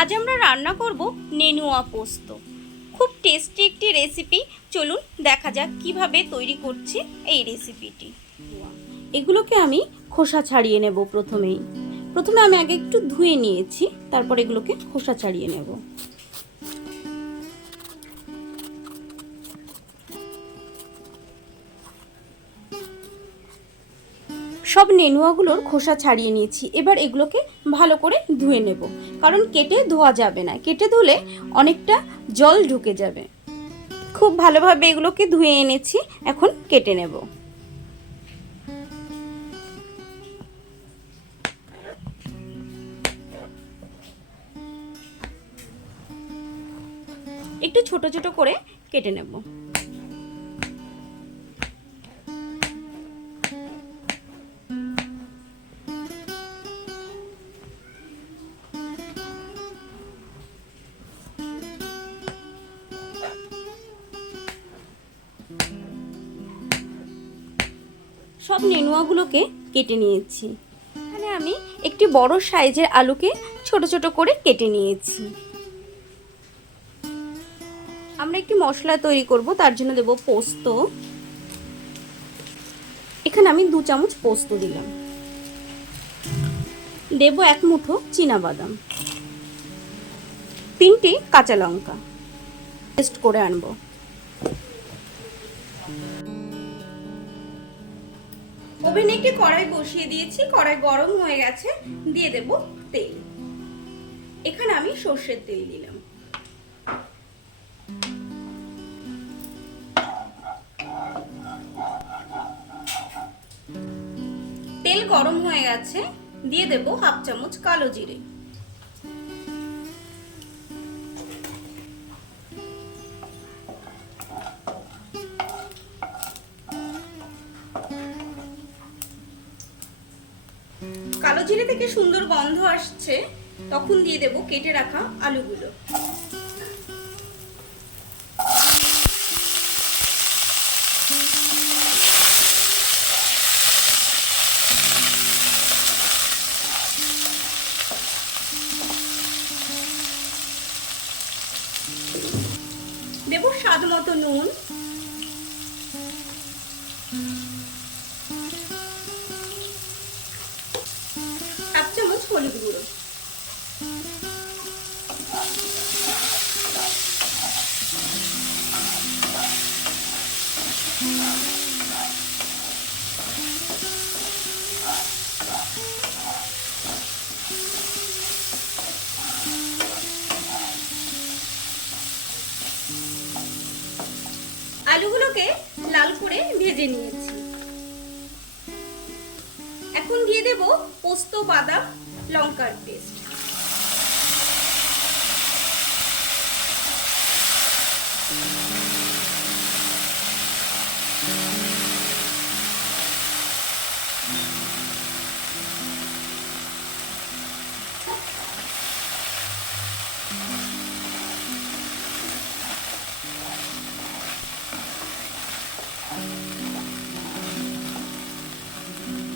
আজ আমরা রান্না করব নেনুয়া পোস্ত। খুব টেস্টি একটি রেসিপি। চলুন দেখা যাক কিভাবে তৈরি করছি এই রেসিপিটি। এগুলোকে আমি খোসা ছাড়িয়ে নেব। প্রথমে আমি আগে একটু ধুয়ে নিয়েছি, তারপর এগুলোকে খোসা ছাড়িয়ে নেব। সব নেনুয়াগুলোর খোসা ছাড়িয়ে নিয়েছি। এবার এগুলোকে ভালো করে ধুয়ে নেব, কারণ কেটে ধোয়া যাবে না। কেটে ধুলে অনেকটা জল ঢুকে যাবে। খুব ভালোভাবে এগুলোকে ধুয়ে এনেছি, এখন কেটে নেব। একটু ছোট ছোট করে কেটে নেব। সব নেনুয়াগুলোকে কেটে নিয়েছি। এখানে আমি একটি বড় সাইজের আলুকে ছোট ছোট করে কেটে নিয়েছি। আমরা একটি মশলা তৈরি করব, তার জন্য দেব পোস্ত। এখানে আমি 2 চামচ পোস্ত দিলাম। দেব 1 মুঠো চীনাবাদাম, 3টি কাঁচা লঙ্কা পেস্ট করে আনবো। ওভেনে একটি কড়াই বসিয়ে দিয়েছি। কড়াই গরম হয়ে গেছে। দিয়ে দেব তেল। এখানে আমি সর্ষের তেল দিলাম। তেল গরম হয়ে গেছে। দিয়ে দেব 1/2 চামচ কালো জিরে। কালো জিরে থেকে সুন্দর গন্ধ আসছে, তখন দিয়ে দেব কেটে রাখা আলুগুলো। দেব স্বাদ মতো নুন, হাফ চামচ হলুদ গুঁড়ো, আলুগুলোকে লাল করে ভেজে নিয়েছি। এখন দিয়ে দেব পোস্ত, বাদাম, লঙ্কার পেস্ট।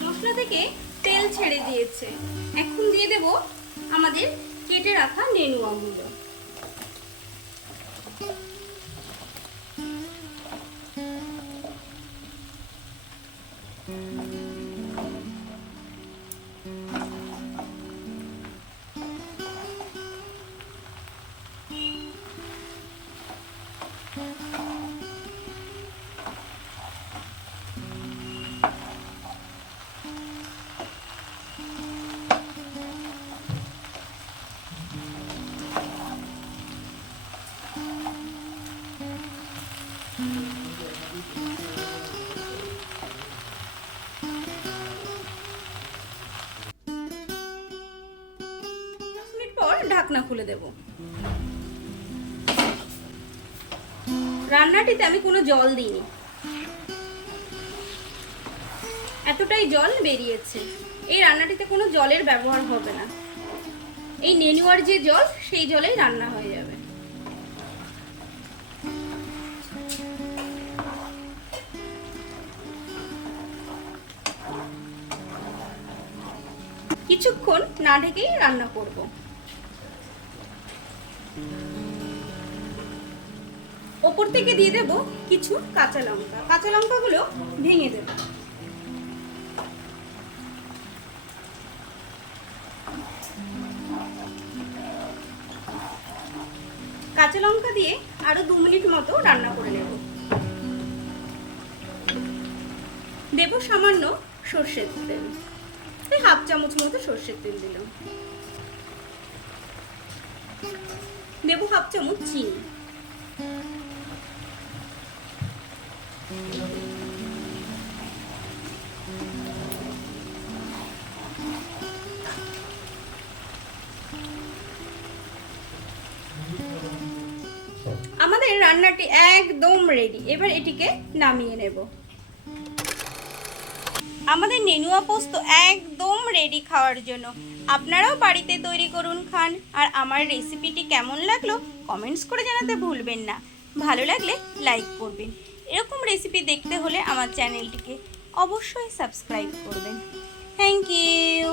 মশলা থেকে তেল ছেড়ে দিয়েছে। এখন দিয়ে দেব আমাদের কেটে রাখা নেনুয়াগুলো। ঢাকনা খুলে দেব। রান্নাটিতে আমি কোনো জল দিইনি, এতটাই জল বেরিয়েছে। এই রান্নাটিতে কোনো জলের ব্যবহার হবে না। এই নেনুয়ার যে জল, সেই জলেই রান্না হয়ে যাবে। কিছুক্ষণ না ঢেকেই রান্না করব। ওপর থেকে দিয়ে দেব কিছু কাঁচা লঙ্কা। কাঁচা লঙ্কাগুলো ভেঙে দেব। কাঁচা লঙ্কা দিয়ে আরো 2 মিনিট মতো রান্না করে নেব। দেব সামান্য সর্ষের তেল, এই হাফ চামচ মতো সর্ষের তেল দিলাম। দেব হাফ চামচ চিনি। আমাদের রান্নাটি একদম রেডি। এবার এটিকে নামিয়ে নেব। আমাদের নেনুয়া পোস্ত একদম রেডি খাওয়ার জন্য। আপনারাও বাড়িতে তৈরি করুন, খান। আর আমার রেসিপিটি কেমন লাগলো কমেন্টস করে জানাতে ভুলবেন না। ভালো লাগলে লাইক করবেন। এরকম রেসিপি দেখতে হলে আমার চ্যানেলটিকে অবশ্যই সাবস্ক্রাইব করবেন। Thank you.